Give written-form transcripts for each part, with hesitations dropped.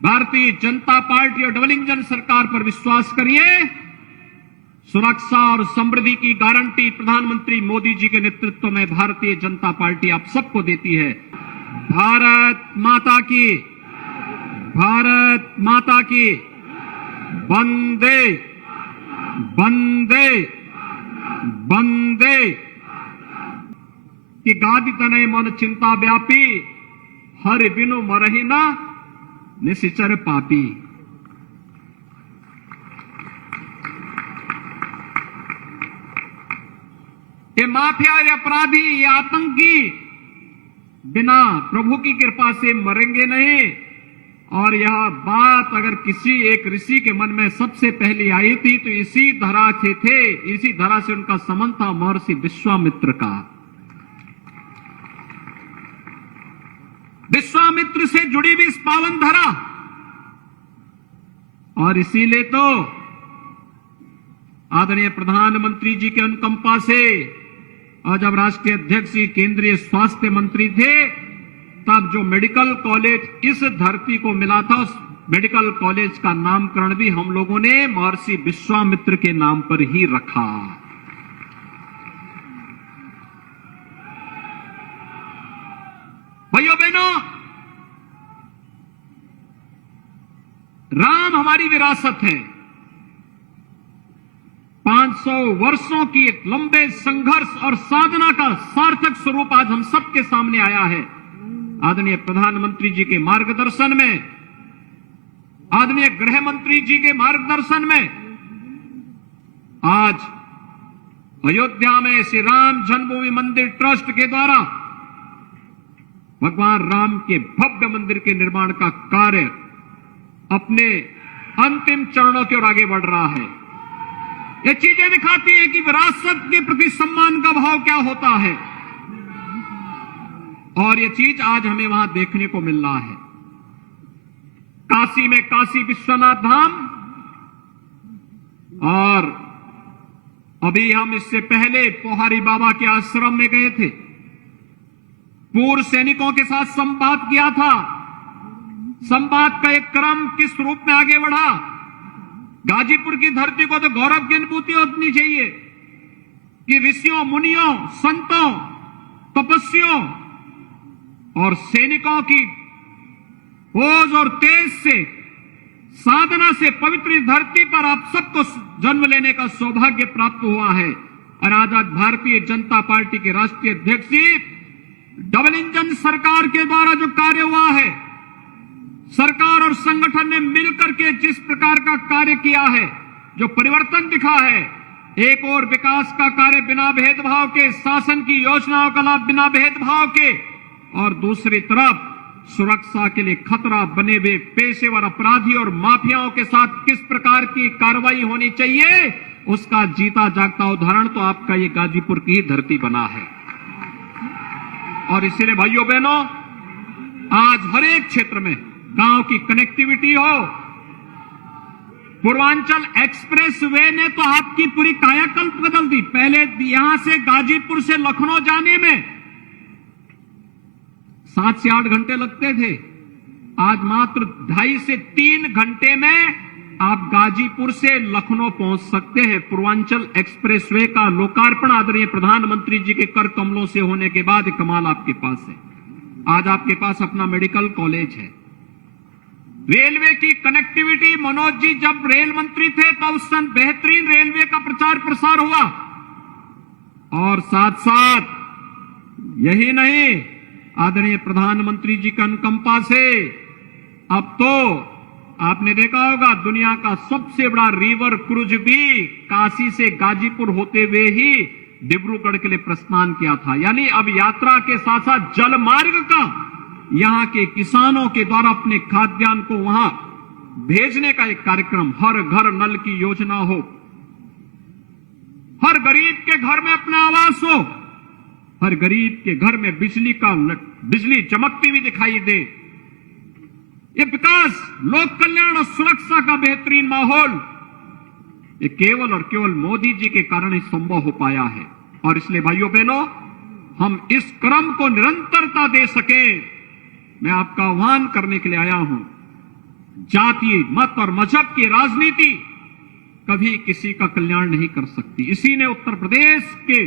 Bharatiya Janata party और double engine सरकार पर विश्वास करिए। सुरक्षा और समृद्धि की गारंटी प्रधानमंत्री मोदी जी के नेतृत्व में भारतीय जनता पार्टी आप सबको देती है। भारत माता की, भारत माता की, वंदे वंदे वंदे। कि गादि तनय मन चिंता व्यापी, हर बिनु मरहि न निशिचर पापी। ये माफिया, ये अपराधी, ये आतंकी बिना प्रभु की कृपा से मरेंगे नहीं। और यह बात अगर किसी एक ऋषि के मन में सबसे पहले आई थी तो इसी धरा से थे, इसी धरा से उनका संबंध था महर्षि विश्वामित्र का। विश्वामित्र से जुड़ी भी इस पावन धरा, और इसीलिए तो आदरणीय प्रधानमंत्री जी के अनुकंपा से और जब राष्ट्रीय अध्यक्ष जी केंद्रीय स्वास्थ्य मंत्री थे तब जो मेडिकल कॉलेज इस धरती को मिला था, उस मेडिकल कॉलेज का नामकरण भी हम लोगों ने महर्षि विश्वामित्र के नाम पर ही रखा। भाइयों बहनों, राम हमारी विरासत है। 500 वर्षों की एक लंबे संघर्ष और साधना का सार्थक स्वरूप आज हम सबके सामने आया है। आदरणीय प्रधानमंत्री जी के मार्गदर्शन में, आदरणीय गृह मंत्री जी के मार्गदर्शन में आज अयोध्या में श्री राम जन्मभूमि मंदिर ट्रस्ट के द्वारा भगवान राम के भव्य मंदिर के निर्माण का कार्य अपने अंतिम चरणों की ओर आगे बढ़ रहा है। ये चीजें दिखाती हैं कि विरासत के प्रति सम्मान का भाव क्या होता है, और ये चीज आज हमें वहां देखने को मिल रहा है। काशी में काशी विश्वनाथ धाम, और अभी हम इससे पहले पोहारी बाबा के आश्रम में गए थे, पूर्व सैनिकों के साथ संवाद किया था। संवाद का एक क्रम किस रूप में आगे बढ़ा। गाजीपुर की धरती को तो गौरव की अनुभूति होनी चाहिए कि ऋषियों, मुनियों, संतों, तपस्वियों और सैनिकों की ओज और तेज से, साधना से पवित्र इस धरती पर आप सबको जन्म लेने का सौभाग्य प्राप्त हुआ है। और आज भारतीय जनता पार्टी के राष्ट्रीय अध्यक्ष जी, डबल इंजन सरकार के द्वारा जो कार्य हुआ है, सरकार और संगठन ने मिलकर के जिस प्रकार का कार्य किया है, जो परिवर्तन दिखा है, एक और विकास का कार्य बिना भेदभाव के, शासन की योजनाओं का लाभ बिना भेदभाव के, और दूसरी तरफ सुरक्षा के लिए खतरा बने हुए पेशेवर अपराधी और माफियाओं के साथ किस प्रकार की कार्रवाई होनी चाहिए, उसका जीता जागता उदाहरण तो आपका ये गाजीपुर की ही धरती बना है। और इसीलिए भाइयों बहनों, आज हर एक क्षेत्र में गांव की कनेक्टिविटी हो, पूर्वांचल एक्सप्रेस वे ने तो आपकी पूरी कायाकल्प बदल दी। पहले यहां से गाजीपुर से लखनऊ जाने में 7 से 8 घंटे लगते थे, आज मात्र 2.5 से 3 घंटे में आप गाजीपुर से लखनऊ पहुंच सकते हैं। पूर्वांचल एक्सप्रेसवे का लोकार्पण आदरणीय प्रधानमंत्री जी के कर कमलों से होने के बाद कमाल आपके पास है। आज आपके पास अपना मेडिकल कॉलेज है। रेलवे की कनेक्टिविटी, मनोज जी जब रेल मंत्री थे तब उस समय बेहतरीन रेलवे का प्रचार प्रसार हुआ, और साथ साथ यही नहीं, आदरणीय प्रधानमंत्री जी की अनुकंपा से अब तो आपने देखा होगा दुनिया का सबसे बड़ा रिवर क्रूज भी काशी से गाजीपुर होते हुए ही डिब्रूगढ़ के लिए प्रस्थान किया था। यानी अब यात्रा के साथ साथ जल मार्ग का यहां के किसानों के द्वारा अपने खाद्यान्न को वहां भेजने का एक कार्यक्रम, हर घर नल की योजना हो, हर गरीब के घर में अपना आवास हो, हर गरीब के घर में बिजली चमकती हुई दिखाई दे। ये विकास, लोक कल्याण और सुरक्षा का बेहतरीन माहौल, ये केवल और केवल मोदी जी के कारण ही संभव हो पाया है। और इसलिए भाइयों बहनों, हम इस क्रम को निरंतरता दे सकें, मैं आपका आह्वान करने के लिए आया हूं। जाति, मत और मजहब की राजनीति कभी किसी का कल्याण नहीं कर सकती। इसी ने उत्तर प्रदेश के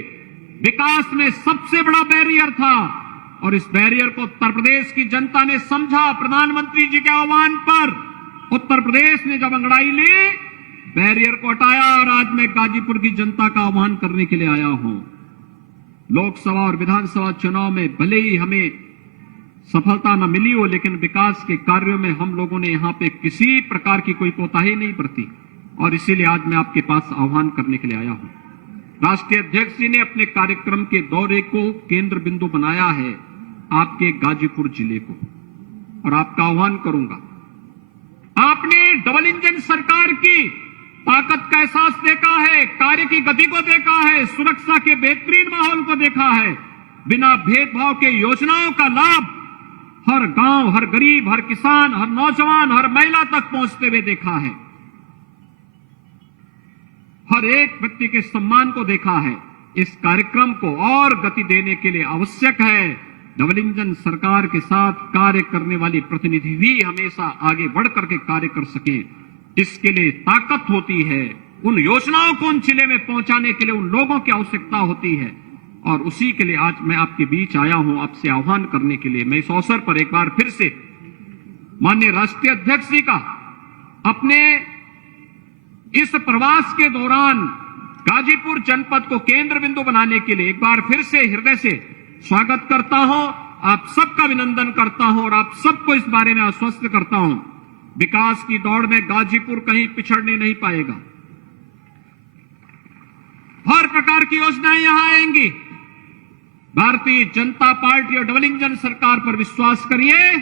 विकास में सबसे बड़ा बैरियर था और इस बैरियर को उत्तर प्रदेश की जनता ने समझा। प्रधानमंत्री जी के आह्वान पर उत्तर प्रदेश ने जब अंगड़ाई ली, बैरियर को हटाया और आज मैं गाजीपुर की जनता का आह्वान करने के लिए आया हूं। लोकसभा और विधानसभा चुनाव में भले ही हमें सफलता न मिली हो, लेकिन विकास के कार्यों में हम लोगों ने यहां पे किसी प्रकार की कोई कोताही नहीं बरती और इसीलिए आज मैं आपके पास आह्वान करने के लिए आया हूं। राष्ट्रीय अध्यक्ष जी ने अपने कार्यक्रम के दौरे को केंद्र बिंदु बनाया है आपके गाजीपुर जिले को, और आपका आह्वान करूंगा। आपने डबल इंजन सरकार की ताकत का एहसास देखा है, कार्य की गति को देखा है, सुरक्षा के बेहतरीन माहौल को देखा है। बिना भेदभाव के योजनाओं का लाभ हर गांव, हर गरीब, हर किसान, हर नौजवान, हर महिला तक पहुंचते हुए देखा है। हर एक व्यक्ति के सम्मान को देखा है। इस कार्यक्रम को और गति देने के लिए आवश्यक है डबल इंजन सरकार के साथ कार्य करने वाली प्रतिनिधि भी हमेशा आगे बढ़ करके कार्य कर सके। इसके लिए ताकत होती है, उन योजनाओं को उन जिले में पहुंचाने के लिए उन लोगों की आवश्यकता होती है, और उसी के लिए आज मैं आपके बीच आया हूं, आपसे आह्वान करने के लिए। मैं इस अवसर पर एक बार फिर से माननीय राष्ट्रीय अध्यक्ष जी का अपने इस प्रवास के दौरान गाजीपुर जनपद को केंद्र बिंदु बनाने के लिए एक बार फिर से हृदय से स्वागत करता हूं। आप सबका अभिनंदन करता हूं और आप सबको इस बारे में आश्वस्त करता हूं, विकास की दौड़ में गाजीपुर कहीं पिछड़ने नहीं पाएगा। हर प्रकार की योजनाएं यहां आएंगी। भारतीय जनता पार्टी और डबल इंजन सरकार पर विश्वास करिए।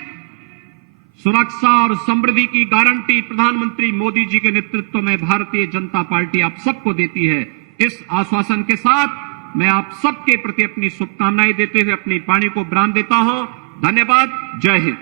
सुरक्षा और समृद्धि की गारंटी प्रधानमंत्री मोदी जी के नेतृत्व में भारतीय जनता पार्टी आप सबको देती है। इस आश्वासन के साथ मैं आप सबके प्रति अपनी शुभकामनाएं देते हुए अपनी वाणी को विराम देता हूं। धन्यवाद। जय हिंद।